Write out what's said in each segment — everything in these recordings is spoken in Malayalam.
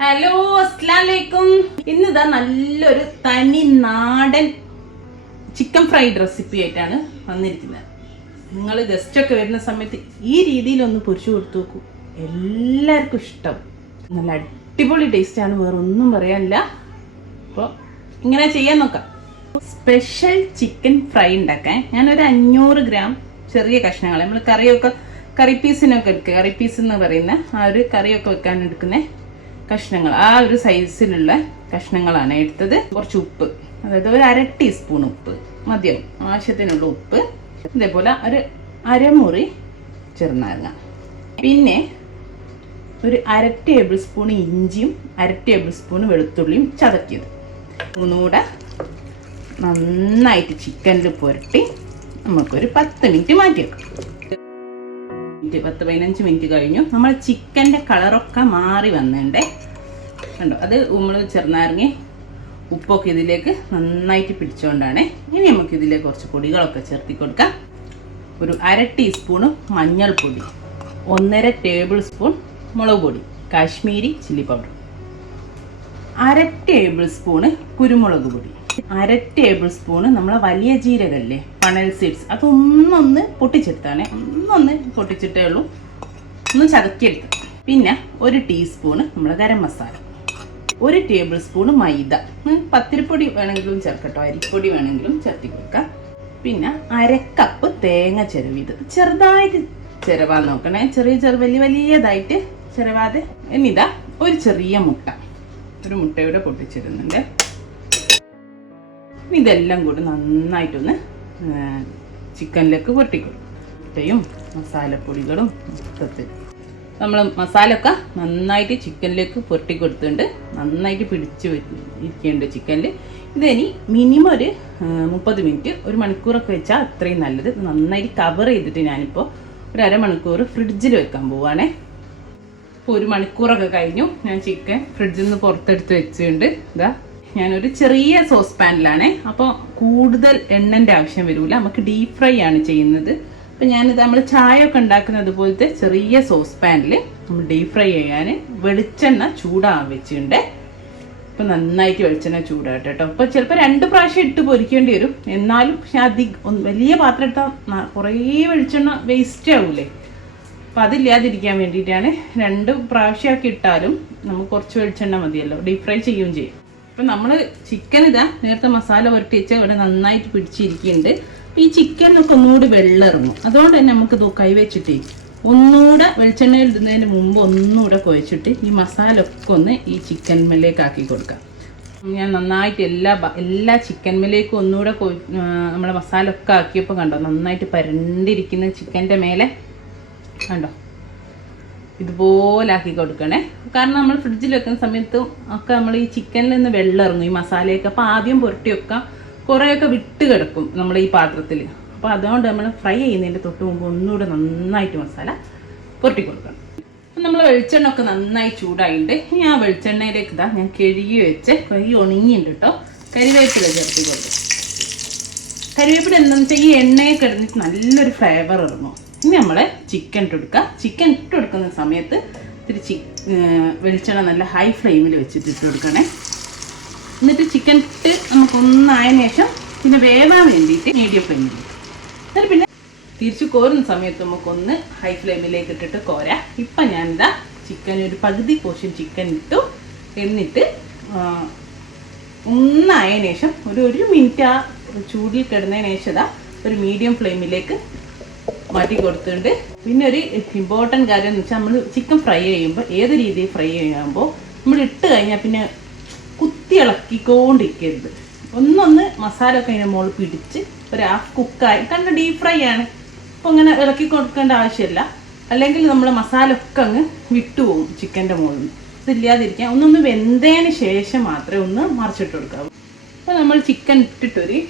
ഹലോ, അസ്സലാമലൈക്കും. ഇന്നിതാ നല്ലൊരു തനി നാടൻ ചിക്കൻ ഫ്രൈഡ് റെസിപ്പി ആയിട്ടാണ് വന്നിരിക്കുന്നത്. നിങ്ങൾ ഗസ്റ്റ് ഒക്കെ വരുന്ന സമയത്ത് ഈ രീതിയിലൊന്ന് പൊരിച്ചു കൊടുത്തു നോക്കൂ, എല്ലാവർക്കും ഇഷ്ടം. നല്ല അടിപൊളി ടേസ്റ്റാണ്, വേറെ ഒന്നും പറയാനില്ല. അപ്പോൾ ഇങ്ങനെ ചെയ്യാൻ നോക്കാം. സ്പെഷ്യൽ ചിക്കൻ ഫ്രൈ ഉണ്ടാക്കാൻ ഞാനൊരു 500 ഗ്രാം ചെറിയ കഷ്ണങ്ങൾ, നമ്മൾ കറി പീസിനൊക്കെ എടുക്കുക, കറി പീസ് എന്ന് പറയുന്ന ആ ഒരു കറിയൊക്കെ വെക്കാൻ എടുക്കുന്ന കഷ്ണങ്ങൾ, ആ ഒരു സൈസിലുള്ള കഷ്ണങ്ങളാണ് എടുത്തത്. കുറച്ച് ഉപ്പ്, അതായത് ഒരു 1/2 ടീസ്പൂൺ ഉപ്പ് മതിയാവും, ആവശ്യത്തിനുള്ള ഉപ്പ്. ഇതേപോലെ ഒരു അരമുറി ചെറുനാരങ്ങ, പിന്നെ ഒരു 1/2 ടേബിൾ സ്പൂൺ ഇഞ്ചിയും 1/2 ടേബിൾ സ്പൂൺ വെളുത്തുള്ളിയും ചതക്കിയത്. ഒന്നുകൂടെ നന്നായിട്ട് ചിക്കനിൽ പുരട്ടി നമുക്കൊരു 10 മിനിറ്റ് മാറ്റി വെക്കാം. 10-15 മിനിറ്റ് കഴിഞ്ഞു. നമ്മൾ ചിക്കൻ്റെ കളറൊക്കെ മാറി വന്നിട്ടുണ്ടേ, കണ്ടോ? അത് നമ്മൾ ചെറുനാരങ്ങ ഉപ്പൊക്കെ ഇതിലേക്ക് നന്നായിട്ട് പിടിച്ചുകൊണ്ടാണ്. ഇനി നമുക്ക് ഇതിലേക്ക് കുറച്ച് പൊടികളൊക്കെ ചേർത്തി കൊടുക്കാം. ഒരു 1/2 ടീസ്പൂണ് മഞ്ഞൾപ്പൊടി, 1.5 ടേബിൾ സ്പൂൺ മുളക് പൊടി, Kashmiri chilli powder, 1/2 table spoon കുരുമുളക് പൊടി, 1/2 ടേബിൾ സ്പൂണ് നമ്മളെ വലിയ ജീരകല്ലേ, പണൽ സീഡ്സ്, അതൊന്നൊന്ന് പൊട്ടിച്ചെടുത്താണ്, ഒന്നൊന്ന് പൊട്ടിച്ചിട്ടേ ഉള്ളൂ, ഒന്ന് ചതക്കിയെടുത്ത്. പിന്നെ 1 ടീസ്പൂണ് നമ്മളെ ഗരം മസാല, 1 ടേബിൾ സ്പൂണ് മൈദ, പത്തിരിപ്പൊടി വേണമെങ്കിലും ചേർക്കട്ടോ, അരിപ്പൊടി വേണമെങ്കിലും ചേർത്തി കൊടുക്കാം. പിന്നെ 1/2 കപ്പ് തേങ്ങ ചിരവിയത്, ചെറുതായിട്ട് ചിരവാൻ നോക്കണേ, വലിയതായിട്ട് ചിരവാതെ. എന്നിതാ ഒരു ചെറിയ മുട്ട, ഒരു മുട്ടയുടെ പൊട്ടിച്ചിരുന്നുണ്ട്. ഇതെല്ലാം കൂടി നന്നായിട്ടൊന്ന് ചിക്കനിലേക്ക് പൊട്ടിക്കൊടുക്കും. മുട്ടയും മസാലപ്പൊടികളും മൊത്തത്തിൽ നമ്മൾ മസാല ഒക്കെ നന്നായിട്ട് ചിക്കനിലേക്ക് പൊട്ടി കൊടുത്തിട്ടുണ്ട്, നന്നായിട്ട് പിടിച്ച് ഇരിക്കുന്നുണ്ട് ചിക്കനിൽ. ഇതിനി മിനിമം ഒരു 30 മിനിറ്റ്, 1 മണിക്കൂറൊക്കെ വെച്ചാൽ അത്രയും നല്ലത്. നന്നായിട്ട് കവർ ചെയ്തിട്ട് ഞാനിപ്പോൾ ഒരു അരമണിക്കൂർ ഫ്രിഡ്ജിൽ വെക്കാൻ പോവുകയാണേ. ഇപ്പോൾ 1 മണിക്കൂറൊക്കെ കഴിഞ്ഞു. ഞാൻ ചിക്കൻ ഫ്രിഡ്ജിൽ നിന്ന് പുറത്തെടുത്ത് വെച്ചിട്ടുണ്ട്. ഇതാ ഞാനൊരു ചെറിയ സോസ് പാനിലാണ്, അപ്പോൾ കൂടുതൽ എണ്ണൻ്റെ ആവശ്യം വരില്ല, നമുക്ക് ഡീപ് ഫ്രൈ ആണ് ചെയ്യുന്നത്. അപ്പം ഞാനിത് നമ്മൾ ചായ ഒക്കെ ഉണ്ടാക്കുന്നത് പോലത്തെ ചെറിയ സോസ് പാനിൽ നമ്മൾ ഡീപ് ഫ്രൈ ചെയ്യാൻ വെളിച്ചെണ്ണ ചൂടാകാൻ വെച്ചിട്ടുണ്ട്. ഇപ്പം നന്നായിട്ട് വെളിച്ചെണ്ണ ചൂടാകട്ടെ കേട്ടോ. അപ്പോൾ ചിലപ്പോൾ 2 പ്രാവശ്യം ഇട്ട് പൊരിക്കേണ്ടി വരും, എന്നാലും പക്ഷെ വലിയ പാത്രം എടുത്താൽ കുറേ വെളിച്ചെണ്ണ വേസ്റ്റ് ആവൂലേ, അപ്പം അതില്ലാതിരിക്കാൻ വേണ്ടിയിട്ടാണ് 2 പ്രാവശ്യമൊക്കെ ഇട്ടാലും നമുക്ക് കുറച്ച് വെളിച്ചെണ്ണ മതിയല്ലോ, ഡീപ് ഫ്രൈ ചെയ്യുകയും ചെയ്യും. അപ്പം നമ്മൾ ചിക്കൻ ഇതാ നേരത്തെ മസാല പുരട്ടി വെച്ചാൽ ഇവിടെ നന്നായിട്ട് പിടിച്ചിരിക്കുന്നുണ്ട്. അപ്പം ഈ ചിക്കനൊക്കെ ഒന്നുകൂടി വെള്ളം ഇറങ്ങും, അതുകൊണ്ട് തന്നെ നമുക്ക് കൈ വെച്ചിട്ട് ഒന്നുകൂടെ വെളിച്ചെണ്ണയിൽ ഇടുന്നതിന് മുമ്പ് ഒന്നുകൂടെ കുഴച്ചിട്ട് ഈ മസാല ഒക്കെ ഒന്ന് ഈ ചിക്കൻ മേലേക്ക് ആക്കി കൊടുക്കാം. ഞാൻ നന്നായിട്ട് എല്ലാ ചിക്കൻ മേലേക്കും ഒന്നുകൂടെ നമ്മളെ മസാല ഒക്കെ ആക്കിയപ്പോൾ കണ്ടോ, നന്നായിട്ട് പരണ്ടിരിക്കുന്ന ചിക്കൻ്റെ മേലെ കണ്ടോ, ഇതുപോലെ ആക്കി കൊടുക്കണേ. കാരണം നമ്മൾ ഫ്രിഡ്ജിൽ വെക്കുന്ന സമയത്ത് ഒക്കെ നമ്മൾ ഈ ചിക്കനിൽ നിന്ന് വെള്ളം ഇറങ്ങും, ഈ മസാലയൊക്കെ. അപ്പോൾ ആദ്യം പുരട്ടി വെക്കാം, കുറേയൊക്കെ വിട്ട് കിടക്കും നമ്മൾ ഈ പാത്രത്തിൽ. അപ്പോൾ അതുകൊണ്ട് നമ്മൾ ഫ്രൈ ചെയ്യുന്നതിൻ്റെ തൊട്ട് മുമ്പ് ഒന്നുകൂടെ നന്നായിട്ട് മസാല പുരട്ടി കൊടുക്കണം. അപ്പം നമ്മൾ വെളിച്ചെണ്ണ ഒക്കെ നന്നായി ചൂടായിട്ടുണ്ട്. ഇനി ആ വെളിച്ചെണ്ണയിലേക്ക് ഇതാ ഞാൻ കഴുകി വെച്ച് കൈ ഉണങ്ങിയിട്ടുണ്ട് കേട്ടോ, കരിവേപ്പില ചേർത്ത് കൊടുക്കും. കരിവേപ്പില എന്താണെന്ന് വെച്ചാൽ ഈ എണ്ണയെ കിടന്നിട്ട് നല്ലൊരു ഫ്ലേവർ ഇറങ്ങും. ഇനി നമ്മൾ ചിക്കൻ ഇട്ട് കൊടുക്കുക. ചിക്കൻ ഇട്ട് കൊടുക്കുന്ന സമയത്ത് ഇത്തിരി വെളിച്ചെണ്ണ നല്ല ഹൈ ഫ്ലെയിമിൽ വെച്ചിട്ട് ഇട്ട് കൊടുക്കണേ. എന്നിട്ട് ചിക്കൻ ഇട്ട് നമുക്കൊന്നായതിനു ശേഷം പിന്നെ വേവാൻ വേണ്ടിയിട്ട് മീഡിയം ഫ്ലെയിമിൽ, എന്നിട്ട് പിന്നെ തിരിച്ച് കോരുന്ന സമയത്ത് നമുക്കൊന്ന് ഹൈ ഫ്ലെയിമിലേക്ക് ഇട്ടിട്ട് കോരാം. ഇപ്പം ഞാനിതാ ചിക്കൻ ഒരു പകുതി പോർഷൻ ചിക്കൻ ഇട്ടു. എന്നിട്ട് ഒന്നായതിനു ശേഷം ഒരു മിനിറ്റ് ആ ചൂടിൽ കിടന്നതിന് ശേഷം ഇതാ ഒരു മീഡിയം ഫ്ലെയിമിലേക്ക് മാറ്റി കൊടുത്തിട്ടുണ്ട്. പിന്നെ ഒരു ഇമ്പോർട്ടൻറ്റ് കാര്യം എന്ന് വെച്ചാൽ നമ്മൾ ചിക്കൻ ഫ്രൈ ചെയ്യുമ്പോൾ ഏത് രീതിയിൽ ഫ്രൈ ചെയ്യുമ്പോൾ നമ്മൾ ഇട്ട് കഴിഞ്ഞാൽ പിന്നെ കുത്തി ഇളക്കിക്കൊണ്ടിരിക്കരുത്. ഒന്നൊന്ന് മസാല ഒക്കെ അതിൻ്റെ മുകളിൽ പിടിച്ച് ഒരു ഹാഫ് കുക്കായി, കാരണം ഡീപ് ഫ്രൈ ആണ്, അപ്പോൾ അങ്ങനെ ഇളക്കി കൊടുക്കേണ്ട ആവശ്യമില്ല. അല്ലെങ്കിൽ നമ്മൾ മസാല ഒക്കെ അങ്ങ് വിട്ടുപോകും ചിക്കൻ്റെ മുകളിൽ. ഇതില്ലാതിരിക്കാൻ ഒന്നൊന്ന് വെന്തതിന് ശേഷം മാത്രമേ ഒന്ന് മറിച്ചിട്ട് കൊടുക്കാവൂ. അപ്പോൾ നമ്മൾ ചിക്കൻ ഇട്ടിട്ടൊരു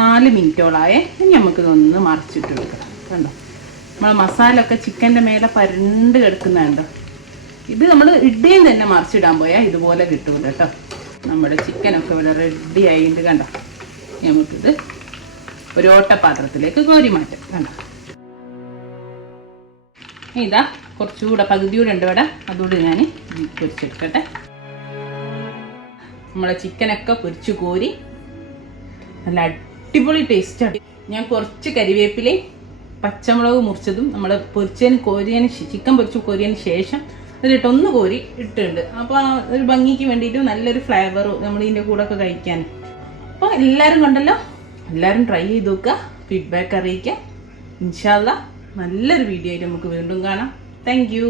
4 മിനിറ്റോളായേ. ഇനി നമുക്കിതൊന്ന് മറിച്ചിട്ട് കൊടുക്കണം. കണ്ടോ, നമ്മളെ മസാല ഒക്കെ ചിക്കൻ്റെ മേലെ പരണ്ട് കിടക്കുന്നുണ്ടോ. ഇത് നമ്മൾ ഇഡ്ഡലിയും തന്നെ മറിച്ചിടാൻ പോയാൽ ഇതുപോലെ കിട്ടൂല കേട്ടോ. നമ്മുടെ ചിക്കനൊക്കെ ഇവിടെ റെഡി ആയിട്ട് കണ്ടോ. നമുക്കിത് ഒരു ഓട്ടപാത്രത്തിലേക്ക് കോരി മാറ്റാം. കണ്ടോ, ഇതാ കുറച്ചുകൂടെ പകുതിയൂടെ ഉണ്ട് ഇവിടെ, അതുകൂടെ ഞാൻ പൊരിച്ചെടുക്കട്ടെ. നമ്മളെ ചിക്കനൊക്കെ പൊരിച്ച് കോരി നല്ല അടിപൊളി ടേസ്റ്റാണ്. ഞാൻ കുറച്ച് കരിവേപ്പിലയും പച്ചമുളക് മുറിച്ചതും നമ്മൾ ചിക്കൻ പൊരിച്ച് കോരിയതിന് ശേഷം അതിലിട്ടൊന്ന് കോരി ഇട്ടിട്ടുണ്ട്. അപ്പോൾ ഒരു ഭംഗിക്ക് വേണ്ടിയിട്ട് നല്ലൊരു ഫ്ലേവറും നമ്മൾ ഇതിൻ്റെ കൂടെ ഒക്കെ കഴിക്കാൻ. അപ്പോൾ എല്ലാവരും കണ്ടല്ലോ, എല്ലാവരും ട്രൈ ചെയ്ത് നോക്കുക, ഫീഡ്ബാക്ക് അറിയിക്കുക. ഇൻഷാ അല്ലാഹ് നല്ലൊരു വീഡിയോ ആയിട്ട് നമുക്ക് വീണ്ടും കാണാം. Thank you.